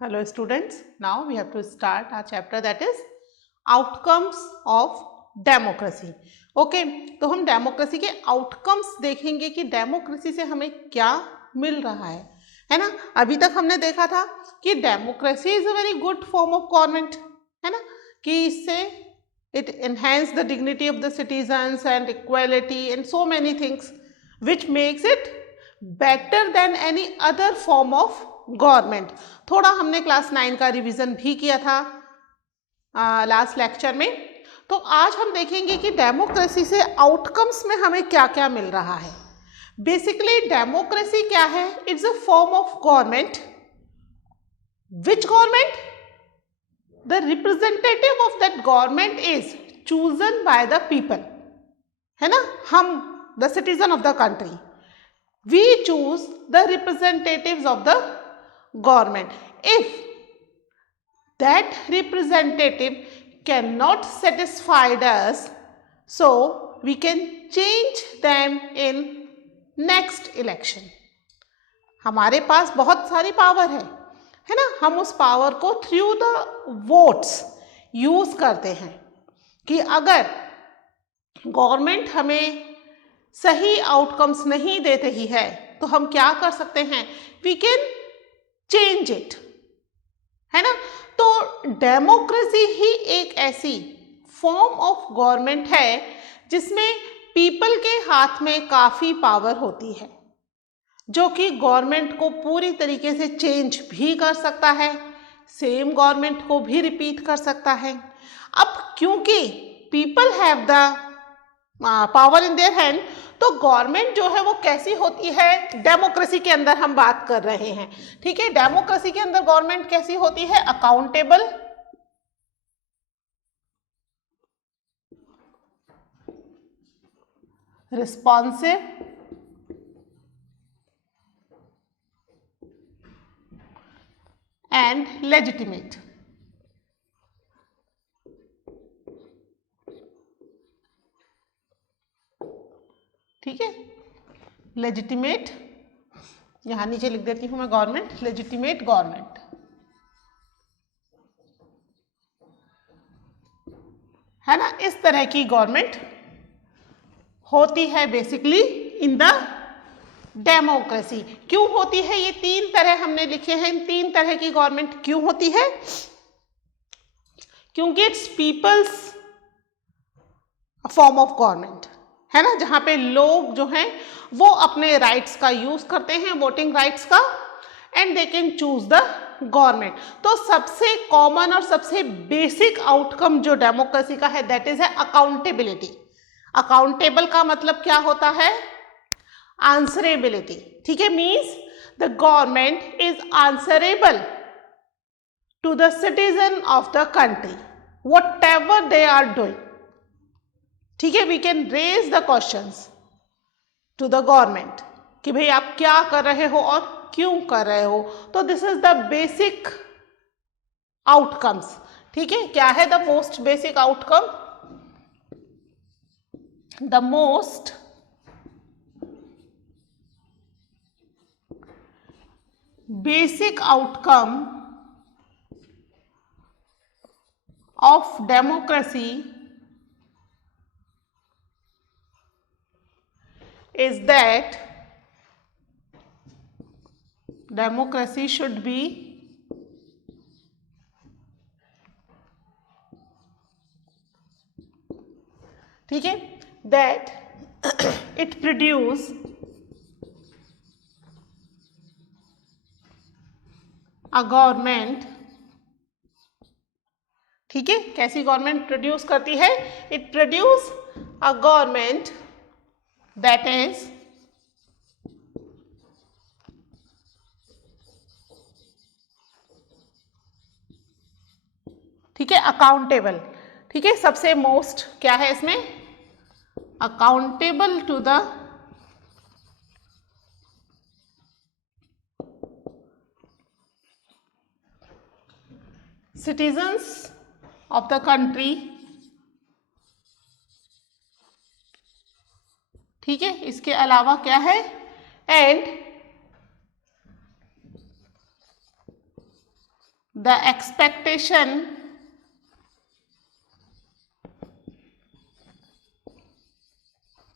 Hello students, now we have to start our chapter that is outcomes of democracy. Okay, तो हम democracy के outcomes देखेंगे कि democracy से हमें क्या मिल रहा है ना। अभी तक हमने देखा था कि democracy is a very good form of government, है ना, कि इससे it enhance the dignity of the citizens and equality and so many things which makes it better than any other form of government. थोड़ा हमने class 9 का revision भी किया था लास्ट लेक्चर में। तो आज हम देखेंगे कि डेमोक्रेसी से आउटकम्स में हमें क्या क्या मिल रहा है। बेसिकली डेमोक्रेसी क्या है? It's a form of government. Which government? The representative of that government is chosen by the people, है ना। हम the citizen of the country, we choose the representatives of the government. If that representative cannot satisfy us, so we can change them in next election. हमारे पास बहुत सारी power है ना। हम उस पावर को थ्रू द वोट्स यूज करते हैं कि अगर गवर्नमेंट हमें सही आउटकम्स नहीं दे रही है तो हम क्या कर सकते हैं? वी कैन चेंज इट, है ना। तो डेमोक्रेसी ही एक ऐसी फॉर्म ऑफ गवर्नमेंट है जिसमें पीपल के हाथ में काफ़ी पावर होती है, जो कि गवर्नमेंट को पूरी तरीके से चेंज भी कर सकता है, सेम गवर्नमेंट को भी रिपीट कर सकता है। अब क्योंकि people have the power in their hand, तो गवर्नमेंट जो है वो कैसी होती है? डेमोक्रेसी के अंदर हम बात कर रहे हैं, ठीक है। डेमोक्रेसी के अंदर गवर्नमेंट कैसी होती है? Accountable, responsive, and legitimate. ठीक है, लेजिटिमेट, यहां नीचे लिख देती हूं मैं गवर्नमेंट, लेजिटिमेट गवर्नमेंट, है ना। इस तरह की गवर्नमेंट होती है बेसिकली इन द डेमोक्रेसी। क्यों होती है? ये तीन तरह हमने लिखे हैं। इन तीन तरह की गवर्नमेंट क्यों होती है? क्योंकि it's people's form of government, है ना, जहां पे लोग जो हैं वो अपने राइट्स का यूज करते हैं, वोटिंग राइट्स का, and they can choose the government. तो सबसे कॉमन और सबसे बेसिक आउटकम जो डेमोक्रेसी का है दैट इज है अकाउंटेबिलिटी। अकाउंटेबल का मतलब क्या होता है? आंसरेबिलिटी, ठीक है। Means the government is answerable to the citizen of the country whatever they are doing, ठीक है। We can raise the questions to the government कि भाई आप क्या कर रहे हो और क्यों कर रहे हो। तो this is the basic outcomes, ठीक है। क्या है the most basic outcome? The most basic outcome of democracy is that democracy should be ठीक है, that it produce a government, ठीक है। कैसी गवर्नमेंट प्रोड्यूस करती है? It produce a government that is ठीक है अकाउंटेबल, ठीक है। सबसे मोस्ट क्या है इसमें? Accountable to the citizens of the country, ठीक है। इसके अलावा क्या है? And the expectation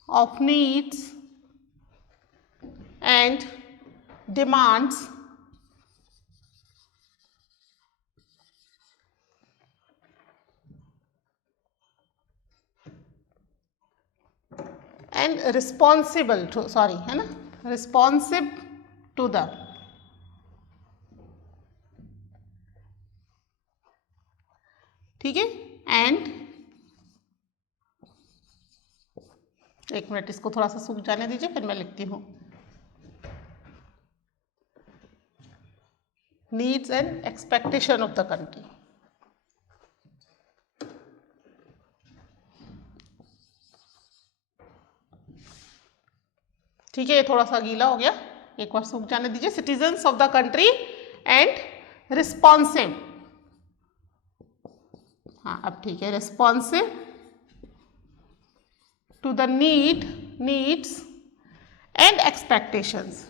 of needs and demands and responsible to, sorry है ना, responsive to the ठीक है, एंड एक मिनट इसको थोड़ा सा सूख जाने दीजिए फिर मैं लिखती हूँ, needs and expectation of the country. ठीक है, ये थोड़ा सा गीला हो गया, एक बार सूख जाने दीजिए। Citizens of the country and responsive, हाँ अब ठीक है, responsive to the needs and expectations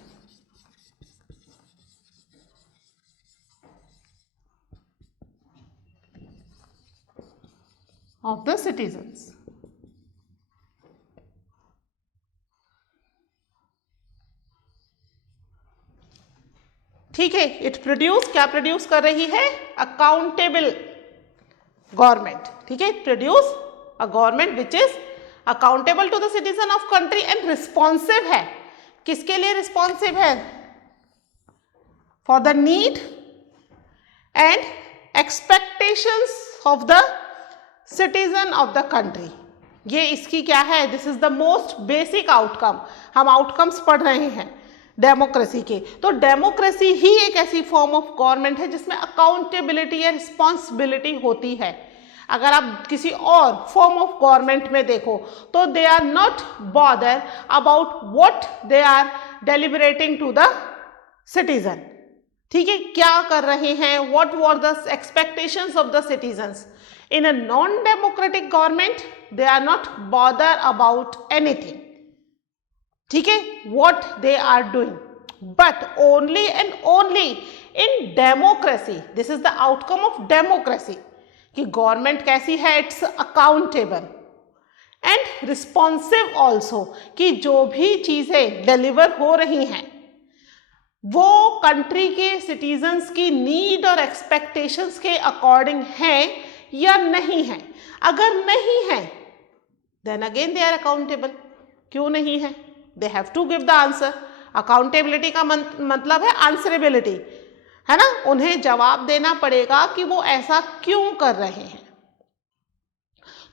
of the citizens. ठीक है, इट प्रोड्यूस, क्या प्रोड्यूस कर रही है? Accountable government. ठीक है, it produce a government which is accountable to the citizen of country and responsive है। किसके लिए रिस्पॉन्सिव है? For the need and expectations of the citizen of the country. ये इसकी क्या है? This is the most basic outcome. हम outcomes पढ़ रहे हैं डेमोक्रेसी के, तो डेमोक्रेसी ही एक ऐसी फॉर्म ऑफ गवर्नमेंट है जिसमें अकाउंटेबिलिटी या रिस्पॉन्सिबिलिटी होती है। अगर आप किसी और फॉर्म ऑफ गवर्नमेंट में देखो तो they are not bother about what they are deliberating to the citizen. ठीक है, क्या कर रहे हैं, what were the expectations of the citizens. In a non democratic government they are not bother about anything. ठीक है, what they are doing, but only and only in democracy, this is the outcome of democracy, कि government कैसी है? It's accountable and responsive also, कि जो भी चीजें deliver हो रही हैं वो कंट्री के सिटीजन्स की नीड और एक्सपेक्टेशंस के अकॉर्डिंग हैं या नहीं है। अगर नहीं है then again they are accountable. क्यों नहीं है? They have to give the answer. Accountability का मतलब है आंसरेबिलिटी, है ना, उन्हें जवाब देना पड़ेगा कि वो ऐसा क्यों कर रहे हैं।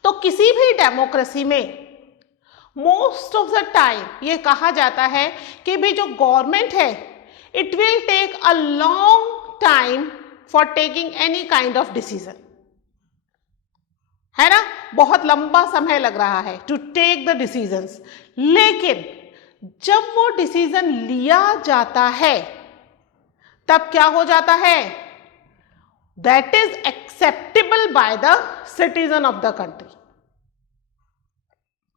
तो किसी भी डेमोक्रेसी में मोस्ट ऑफ द टाइम ये कहा जाता है कि भी जो गवर्नमेंट है it will take a long time for taking any kind of decision, है ना, बहुत लंबा समय लग रहा है टू टेक द डिसीजंस। लेकिन जब वो डिसीजन लिया जाता है तब क्या हो जाता है? That is acceptable bye the citizen of the country.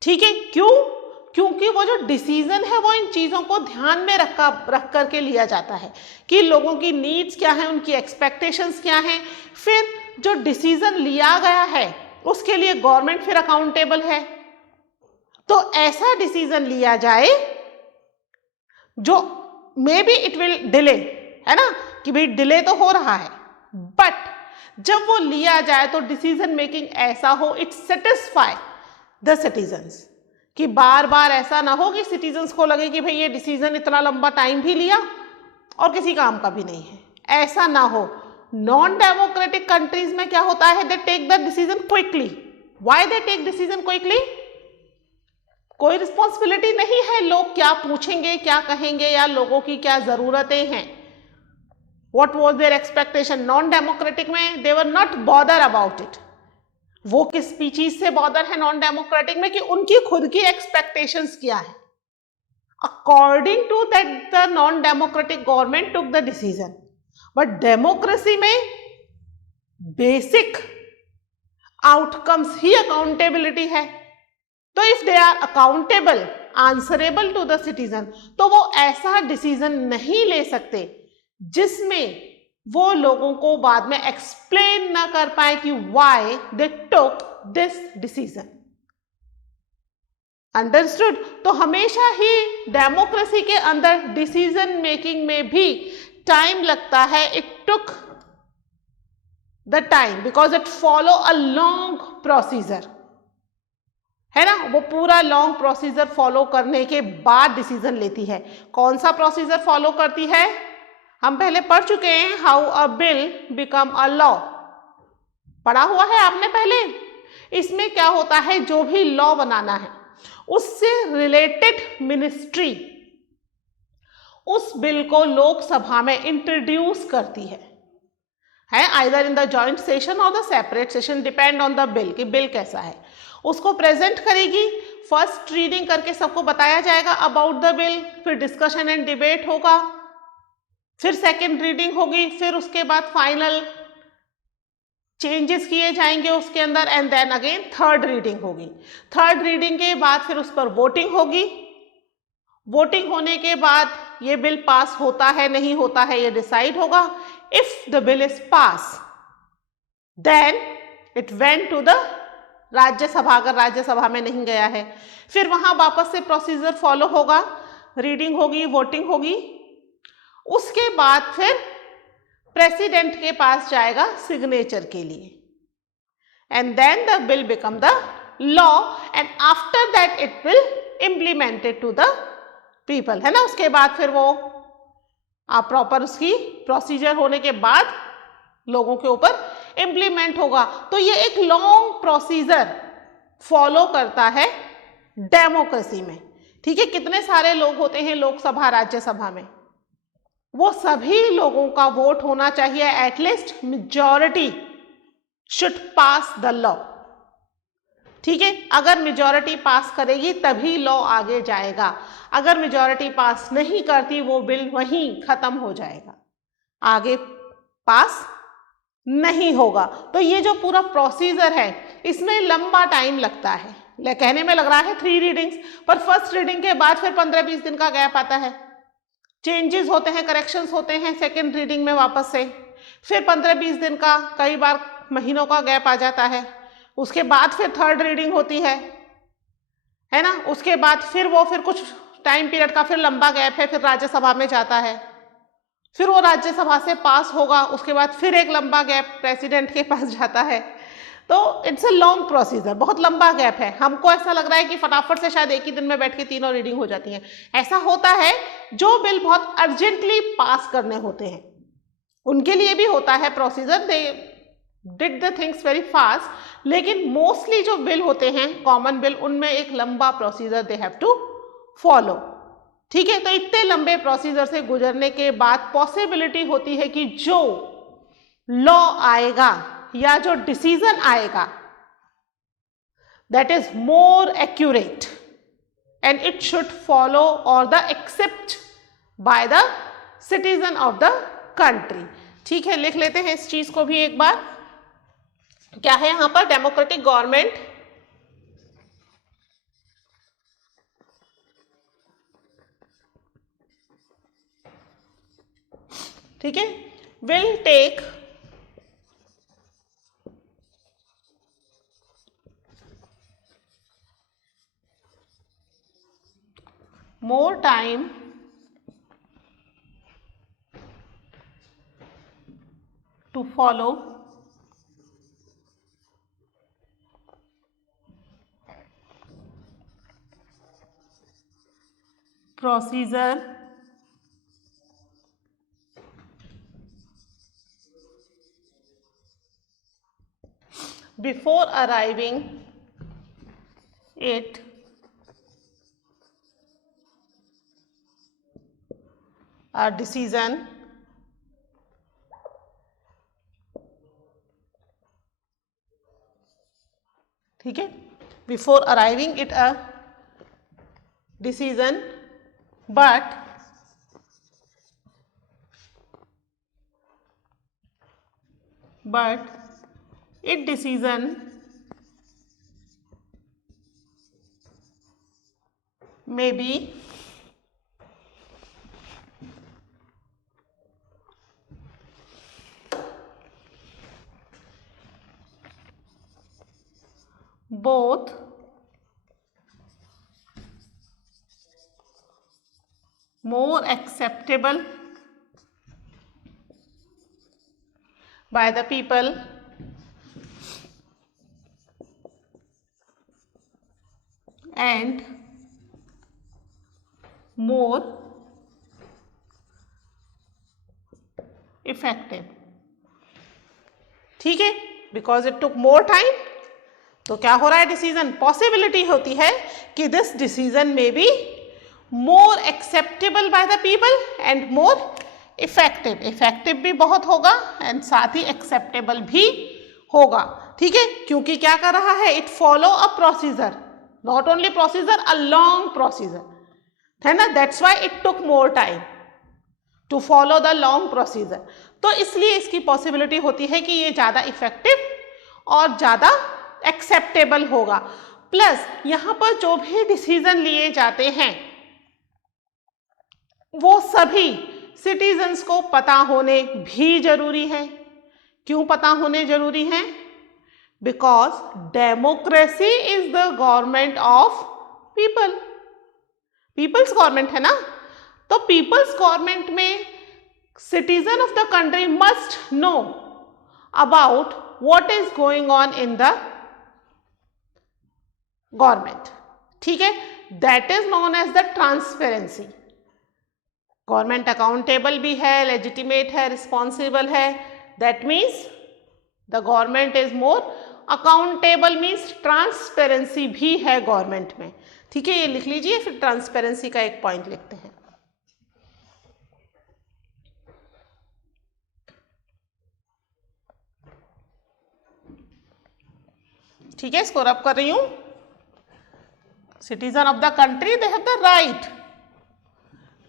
ठीक है, क्यों? क्योंकि वो जो डिसीजन है वो इन चीजों को ध्यान में रख करके लिया जाता है कि लोगों की नीड्स क्या है, उनकी एक्सपेक्टेशंस क्या हैं। फिर जो डिसीजन लिया गया है उसके लिए गवर्नमेंट फिर अकाउंटेबल है। तो ऐसा डिसीजन लिया जाए जो may be it will delay, है ना, कि भाई डिले तो हो रहा है, बट जब वो लिया जाए तो डिसीजन मेकिंग ऐसा हो इट सेटिस्फाई द सिटीजन्स, कि बार बार ऐसा ना हो कि सिटीजन्स को लगे कि भाई ये डिसीजन इतना लंबा टाइम भी लिया और किसी काम का भी नहीं है। ऐसा ना हो। नॉन डेमोक्रेटिक कंट्रीज में क्या होता है? They take the decision quickly. Why they take decision quickly? कोई रिस्पॉन्सिबिलिटी नहीं है, लोग क्या पूछेंगे, क्या कहेंगे, या लोगों की क्या जरूरतें हैं। What was their expectation? Non democratic में they were not bother about it. वो किस चीज से बॉदर है नॉन डेमोक्रेटिक में? कि उनकी खुद की एक्सपेक्टेशंस क्या है। According to that the non democratic government took the decision. But democracy में बेसिक आउटकम्स ही अकाउंटेबिलिटी है। तो if they are accountable, answerable to the citizen, तो वो ऐसा डिसीजन नहीं ले सकते जिसमें वो लोगों को बाद में एक्सप्लेन ना कर पाए कि why they took this decision. Understood? तो हमेशा ही डेमोक्रेसी के अंदर डिसीजन मेकिंग में भी टाइम लगता है। It took the time because it follow a long procedure, है ना। वो पूरा लॉन्ग प्रोसीजर फॉलो करने के बाद डिसीजन लेती है। कौन सा प्रोसीजर फॉलो करती है? हम पहले पढ़ चुके हैं, how a bill become a law. पढ़ा हुआ है आपने पहले। इसमें क्या होता है, जो भी लॉ बनाना है उससे रिलेटेड मिनिस्ट्री उस बिल को लोकसभा में इंट्रोड्यूस करती है either in the joint session और the separate session, depend on the bill कि बिल कैसा है। उसको प्रेजेंट करेगी, फर्स्ट रीडिंग करके सबको बताया जाएगा अबाउट द बिल, फिर डिस्कशन एंड डिबेट होगा, फिर सेकेंड रीडिंग होगी, फिर उसके बाद फाइनल चेंजेस किए जाएंगे उसके अंदर, and then again third reading होगी। थर्ड रीडिंग के बाद फिर उस पर वोटिंग होगी। वोटिंग होने के बाद ये बिल पास होता है नहीं होता है ये डिसाइड होगा। If the bill is pass then it went to the Rajya Sabha, अगर राज्यसभा में नहीं गया है फिर वहां वापस से प्रोसीजर फॉलो होगा, रीडिंग होगी, वोटिंग होगी। उसके बाद फिर प्रेसिडेंट के पास जाएगा सिग्नेचर के लिए, and then the bill become the law and after that it will implemented to the people, है ना। उसके बाद फिर वो प्रॉपर उसकी प्रोसीजर होने के बाद लोगों के ऊपर इम्प्लीमेंट होगा। तो ये एक लॉन्ग प्रोसीजर फॉलो करता है डेमोक्रेसी में, ठीक है। कितने सारे लोग होते हैं लोकसभा राज्यसभा में, वो सभी लोगों का वोट होना चाहिए, at least majority should pass the law, ठीक है। अगर मेजॉरिटी पास करेगी तभी लॉ आगे जाएगा, अगर मेजॉरिटी पास नहीं करती वो बिल वहीं खत्म हो जाएगा, आगे पास नहीं होगा। तो ये जो पूरा प्रोसीजर है इसमें लंबा टाइम लगता है, कहने में लग रहा है 3 रीडिंग्स, पर फर्स्ट रीडिंग के बाद फिर 15-20 दिन का गैप आता है, चेंजेस होते हैं, करेक्शंस होते हैं सेकेंड रीडिंग में वापस से, फिर 15-20 दिन का, कई बार महीनों का गैप आ जाता है। उसके बाद फिर थर्ड रीडिंग होती है ना। उसके बाद फिर कुछ टाइम पीरियड का फिर लंबा गैप है, फिर राज्यसभा में जाता है, फिर वो राज्यसभा से पास होगा, उसके बाद फिर एक लंबा गैप प्रेसिडेंट के पास जाता है। तो इट्स अ लॉन्ग प्रोसीजर, बहुत लंबा गैप है। हमको ऐसा लग रहा है कि फटाफट से शायद एक ही दिन में बैठ के तीनों रीडिंग हो जाती हैं। ऐसा होता है जो बिल बहुत अर्जेंटली पास करने होते हैं उनके लिए भी होता है procedure, they did the things very fast, लेकिन मोस्टली जो बिल होते हैं कॉमन बिल उनमें एक लंबा procedure they have to follow, ठीक है। तो इतने लंबे प्रोसीजर से गुजरने के बाद पॉसिबिलिटी होती है कि जो लॉ आएगा या जो डिसीजन आएगा that is more accurate and it should follow और the accept by the citizen of the country, ठीक है। लिख लेते हैं इस चीज को भी एक बार। क्या है यहां पर? डेमोक्रेटिक गवर्नमेंट ठीक है, will take more time to follow procedure before arriving at a decision ठीक है, before arriving it a decision but it decision may be both more acceptable by the people and more effective. ठीक है, because it took more time, तो क्या हो रहा है decision, possibility होती है कि दिस डिसीजन में be more acceptable by the people and more effective, effective भी बहुत होगा एंड साथ ही एक्सेप्टेबल भी होगा। ठीक है, क्योंकि क्या कर रहा है, it follow a procedure, not only procedure, a long procedure, है ना, that's why it took more time to follow the long procedure. तो इसलिए इसकी पॉसिबिलिटी होती है कि ये ज़्यादा इफेक्टिव और ज़्यादा एक्सेप्टेबल होगा। प्लस यहाँ पर जो भी डिसीजन लिए जाते हैं वो सभी सिटीजन्स को पता होने भी जरूरी है। क्यों पता होने जरूरी है? Because democracy is the government of people, people's government है ना, तो पीपल्स गवर्नमेंट में citizen of the country must know about what is going on in the government. ठीक है, that is known as the transparency. Government accountable भी है, legitimate है, responsible है, that means the government is more accountable, means transparency भी है government में। ठीक है, ये लिख लीजिए, फिर ट्रांसपेरेंसी का एक पॉइंट लिखते हैं। ठीक है, इसको रब कर रही हूं। Citizen of the country they have the right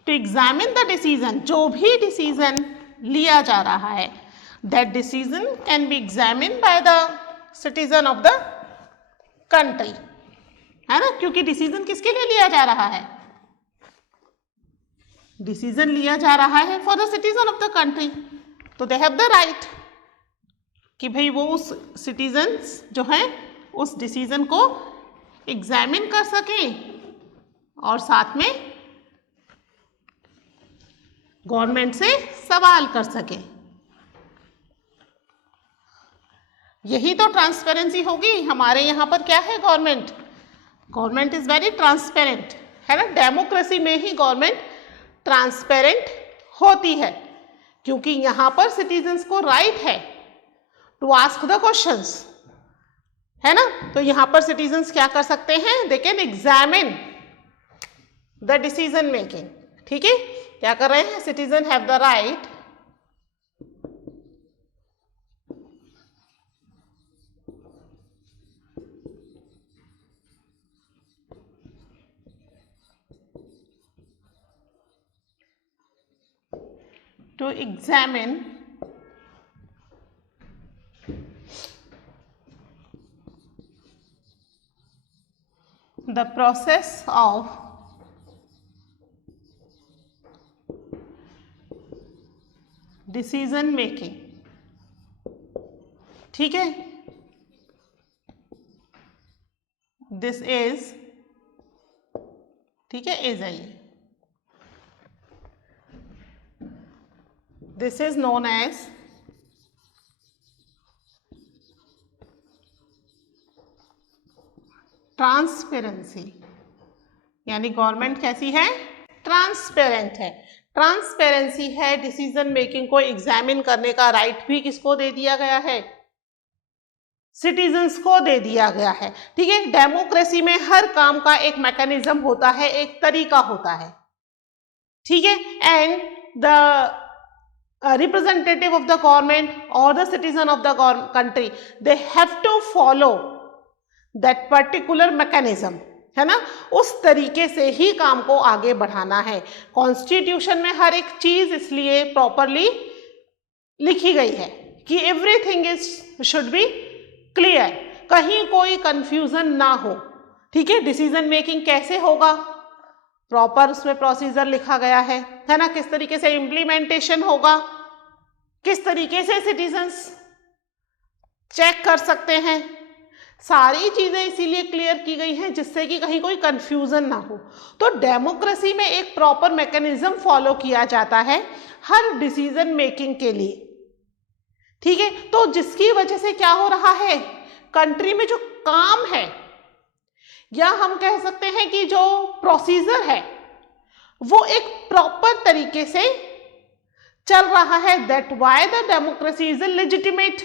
to examine the decision, जो भी डिसीजन लिया जा रहा है, that decision can be examine by the citizen of the country, है ना, क्योंकि डिसीजन किसके लिए लिया जा रहा है, डिसीजन लिया जा रहा है for the citizen of the country, तो दे हैव द राइट कि भाई वो उस सिटीजन्स जो हैं उस डिसीजन को एग्जामिन कर सकें और साथ में गवर्नमेंट से सवाल कर सकें। यही तो ट्रांसपेरेंसी होगी। हमारे यहाँ पर क्या है, government, government is very transparent, है ना, डेमोक्रेसी में ही गवर्नमेंट ट्रांसपेरेंट होती है, क्योंकि यहाँ पर सिटीजन्स को राइट है टू आस्क द क्वेश्चंस, है ना, तो यहाँ पर सिटीजन्स क्या कर सकते हैं, they can examine the decision making. ठीक है, क्या कर रहे हैं, citizen have the right to examine the process of decision making। ठीक है, दिस इज, ठीक है, is I, this is known as transparency, यानी गवर्नमेंट कैसी है, ट्रांसपेरेंट है, ट्रांसपेरेंसी है, डिसीजन मेकिंग को एग्जामिन करने का राइट भी किसको दे दिया गया है, सिटीजन्स को दे दिया गया है। ठीक है, डेमोक्रेसी में हर काम का एक मैकेनिज्म होता है, एक तरीका होता है। ठीक है, and the representative of the government or the citizen of the country, they have to follow that particular mechanism, है ना, उस तरीके से ही काम को आगे बढ़ाना है। कॉन्स्टिट्यूशन में हर एक चीज इसलिए प्रॉपरली लिखी गई है कि everything is should be clear, कहीं कोई कंफ्यूजन ना हो। ठीक है, डिसीजन मेकिंग कैसे होगा, प्रॉपर उसमें प्रोसीजर लिखा गया है ना, किस तरीके से इम्प्लीमेंटेशन होगा, किस तरीके से सिटीजन्स चेक कर सकते हैं, सारी चीजें इसीलिए क्लियर की गई हैं जिससे कि कहीं कोई कंफ्यूजन ना हो। तो डेमोक्रेसी में एक प्रॉपर मैकेनिज्म फॉलो किया जाता है हर डिसीजन मेकिंग के लिए, ठीक है। तो जिसकी वजह से क्या हो रहा है, कंट्री में जो काम है, या हम कह सकते हैं कि जो प्रोसीजर है, वो एक प्रॉपर तरीके से चल रहा है। That why the democracy is a legitimate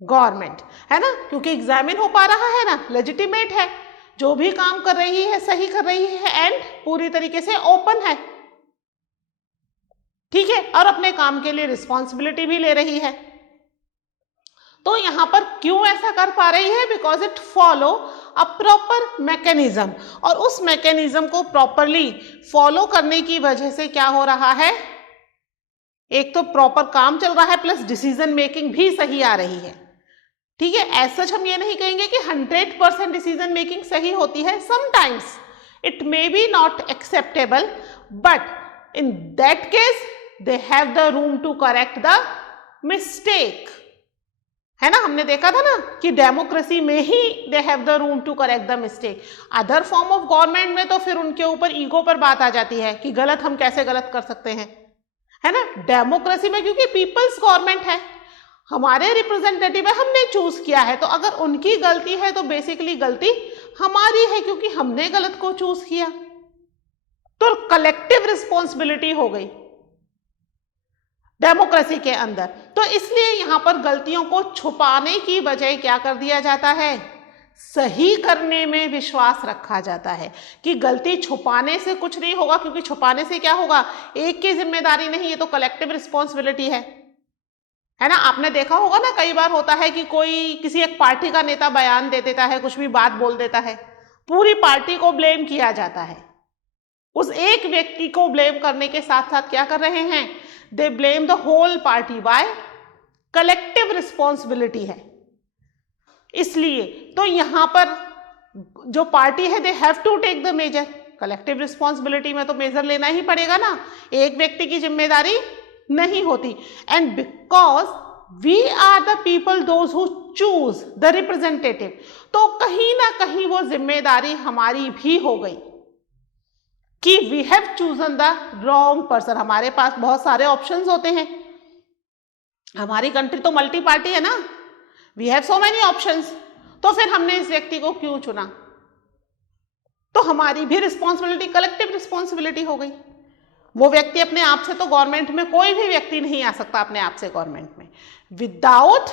government, है ना, क्योंकि एग्जामिन हो पा रहा है ना, लेजिटिमेट है, जो भी काम कर रही है सही कर रही है एंड पूरी तरीके से ओपन है, ठीक है, और अपने काम के लिए रिस्पॉन्सिबिलिटी भी ले रही है। तो यहां पर क्यों ऐसा कर पा रही है, because it follow a proper mechanism, और उस मैकेनिज्म को प्रॉपरली फॉलो करने की वजह से क्या हो रहा है, एक तो प्रॉपर काम चल रहा है प्लस डिसीजन मेकिंग भी सही आ रही है, ठीक है। एज सच हम ये नहीं कहेंगे कि 100% डिसीजन मेकिंग सही होती है, sometimes it may be not acceptable, but in that case they have the room to correct the mistake, है ना। हमने देखा था ना कि डेमोक्रेसी में ही they have the room to correct the mistake. Other form of government में तो फिर उनके ऊपर ईगो पर बात आ जाती है कि गलत हम कैसे गलत कर सकते हैं, है ना। डेमोक्रेसी में क्योंकि पीपल्स गवर्नमेंट है, हमारे रिप्रेजेंटेटिव है, हमने चूज किया है, तो अगर उनकी गलती है तो बेसिकली गलती हमारी है क्योंकि हमने गलत को चूज किया, तो कलेक्टिव रिस्पॉन्सिबिलिटी हो गई डेमोक्रेसी के अंदर। तो इसलिए यहां पर गलतियों को छुपाने की बजाय क्या कर दिया जाता है, सही करने में विश्वास रखा जाता है कि गलती छुपाने से कुछ नहीं होगा, क्योंकि छुपाने से क्या होगा, एक की जिम्मेदारी नहीं, ये तो कलेक्टिव रिस्पॉन्सिबिलिटी है ना। आपने देखा होगा ना, कई बार होता है कि कोई किसी एक पार्टी का नेता बयान दे देता है, कुछ भी बात बोल देता है, पूरी पार्टी को ब्लेम किया जाता है। उस एक व्यक्ति को ब्लेम करने के साथ साथ क्या कर रहे हैं, they blame the whole party, by collective responsibility है। इसलिए तो यहां पर जो पार्टी है they have to take the major, collective responsibility में तो मेजर लेना ही पड़ेगा ना, एक व्यक्ति की जिम्मेदारी नहीं होती। And because we are the people those who choose the representative, तो कहीं ना कहीं वो जिम्मेदारी हमारी भी हो गई कि we have chosen the wrong person. हमारे पास बहुत सारे ऑप्शंस होते हैं, हमारी कंट्री तो मल्टी पार्टी है ना, we have so many options, तो फिर हमने इस व्यक्ति को क्यों चुना, तो हमारी भी रिस्पॉन्सिबिलिटी, कलेक्टिव रिस्पॉन्सिबिलिटी हो गई। वो व्यक्ति अपने आप से तो गवर्नमेंट में, कोई भी व्यक्ति नहीं आ सकता अपने आप से गवर्नमेंट में without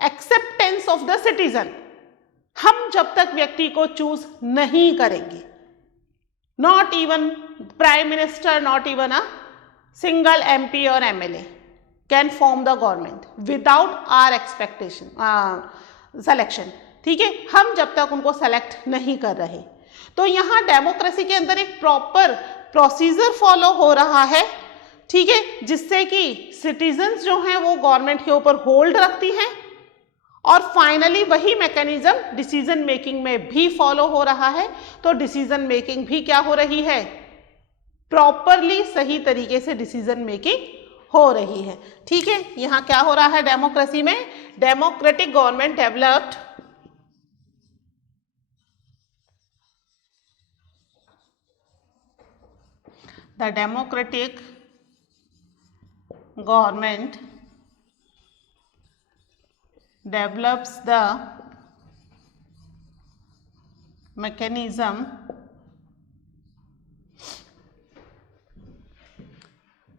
acceptance of the citizen. हम जब तक व्यक्ति को चूज नहीं करेंगे, not even prime minister, not even a single MP और MLA can form the government without our expectation selection, ठीक है, हम जब तक उनको सेलेक्ट नहीं कर रहे। तो यहां डेमोक्रेसी के अंदर एक प्रॉपर प्रोसीजर फॉलो हो रहा है, ठीक है, जिससे कि सिटीजन्स जो हैं वो गवर्नमेंट के ऊपर होल्ड रखती हैं, और फाइनली वही मैकेनिज्म डिसीजन मेकिंग में भी फॉलो हो रहा है। तो डिसीजन मेकिंग भी क्या हो रही है, प्रॉपरली सही तरीके से डिसीजन मेकिंग हो रही है, ठीक है। यहां क्या हो रहा है डेमोक्रेसी में, democratic government developed the democratic government develops the mechanism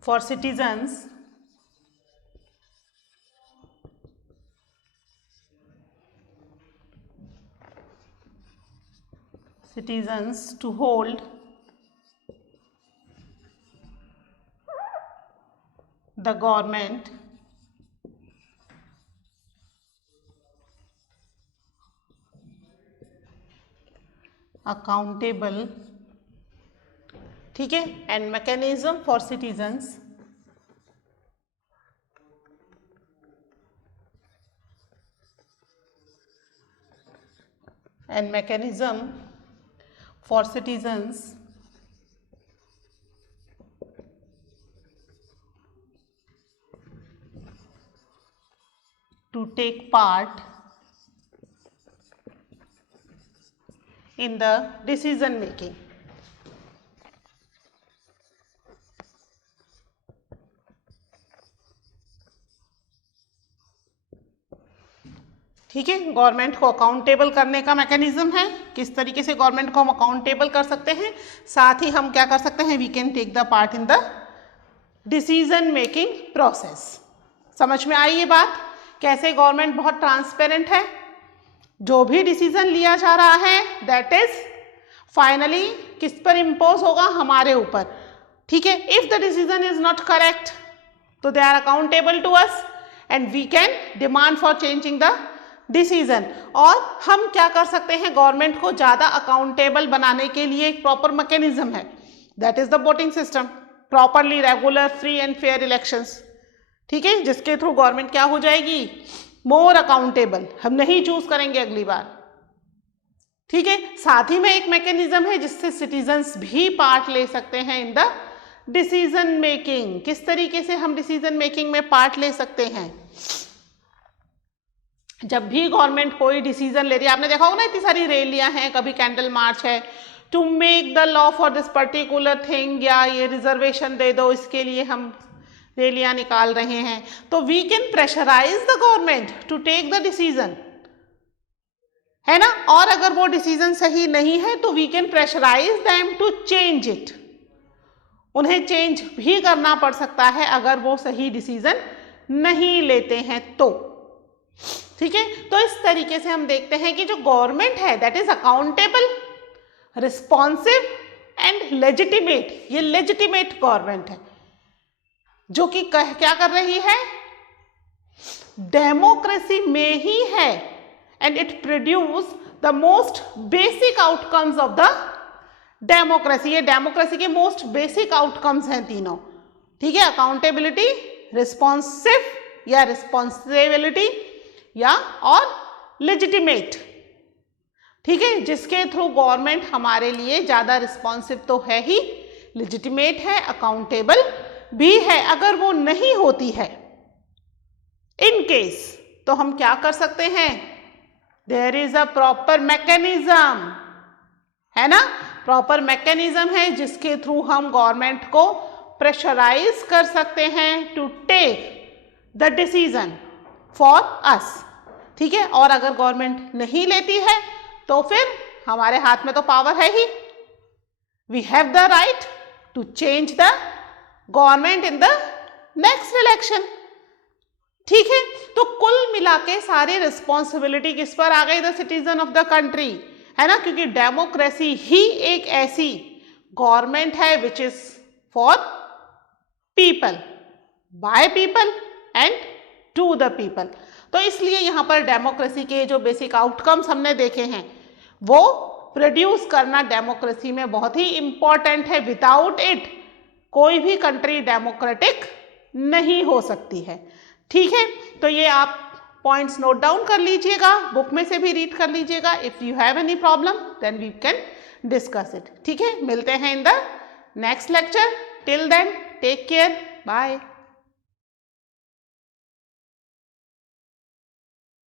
for citizens to hold the government accountable, ठीक है, and mechanism for citizens to take part in the decision making. ठीक है, गवर्नमेंट को अकाउंटेबल करने का मैकेनिज्म है, किस तरीके से गवर्नमेंट को हम अकाउंटेबल कर सकते हैं, साथ ही हम क्या कर सकते हैं, we can take the part in the decision making process. समझ में आई ये बात, कैसे गवर्नमेंट बहुत ट्रांसपेरेंट है, जो भी डिसीजन लिया जा रहा है दैट इज फाइनली किस पर इम्पोज होगा, हमारे ऊपर। ठीक है, if the decision is not correct तो they are accountable to us and we can demand for changing the decision. और हम क्या कर सकते हैं, गवर्नमेंट को ज़्यादा अकाउंटेबल बनाने के लिए एक प्रॉपर मैकेनिज्म है, that is the voting system, properly regular free and fair elections. ठीक है, जिसके थ्रू गवर्नमेंट क्या हो जाएगी, मोर अकाउंटेबल, हम नहीं चूज करेंगे अगली बार। ठीक है, साथ ही में एक मैकेनिज्म है जिससे सिटीजन्स भी पार्ट ले सकते हैं इन द डिसीजन मेकिंग। किस तरीके से हम डिसीजन मेकिंग में पार्ट ले सकते हैं, जब भी गवर्नमेंट कोई डिसीजन ले रही है, आपने देखा होगा ना इतनी सारी रैलियां हैं, कभी कैंडल मार्च है to make the law for this particular thing, या ये रिजर्वेशन दे दो, इसके लिए हम रैलियां निकाल रहे हैं। तो we can pressurise the government to take the decision, है ना। और अगर वो डिसीजन सही नहीं है तो we can pressurise them to change it, उन्हें चेंज भी करना पड़ सकता है अगर वो सही डिसीजन नहीं लेते हैं तो। ठीक है, तो इस तरीके से हम देखते हैं कि जो गवर्नमेंट है that is accountable, responsive and legitimate. ये लेजिटिमेट गवर्नमेंट है जो कि क्या कर रही है, डेमोक्रेसी में ही है, and it produce the most basic outcomes of the democracy. ये डेमोक्रेसी के मोस्ट बेसिक आउटकम्स हैं तीनों। ठीक है, अकाउंटेबिलिटी, रिस्पॉन्सिव या रिस्पॉन्सिबिलिटी या और लेजिटिमेट। ठीक है, जिसके थ्रू गवर्नमेंट हमारे लिए ज़्यादा रिस्पॉन्सिव तो है ही, लेजिटिमेट है, अकाउंटेबल भी है। अगर वो नहीं होती है इन केस तो हम क्या कर सकते हैं, there is a proper mechanism, है ना, प्रॉपर मैकेनिज्म है जिसके थ्रू हम गवर्नमेंट को प्रेशराइज कर सकते हैं to take the decision for us. ठीक है, और अगर गवर्नमेंट नहीं लेती है तो फिर हमारे हाथ में तो पावर है ही, we have the right to change the government in the next election. ठीक है, तो कुल मिला के सारी रिस्पॉन्सिबिलिटी किस पर आ गई, the citizen of the country, है ना, क्योंकि डेमोक्रेसी ही एक ऐसी गवर्नमेंट है which is for people, by people and to the people. तो इसलिए यहाँ पर डेमोक्रेसी के जो बेसिक आउटकम्स हमने देखे हैं वो प्रोड्यूस करना डेमोक्रेसी में बहुत ही इंपॉर्टेंट है। विदाउट इट कोई भी कंट्री डेमोक्रेटिक नहीं हो सकती है। ठीक है, तो ये आप पॉइंट्स नोट डाउन कर लीजिएगा, बुक में से भी रीड कर लीजिएगा। If you have any problem then we can discuss it. ठीक है, मिलते हैं in the next lecture. Till then take care, bye.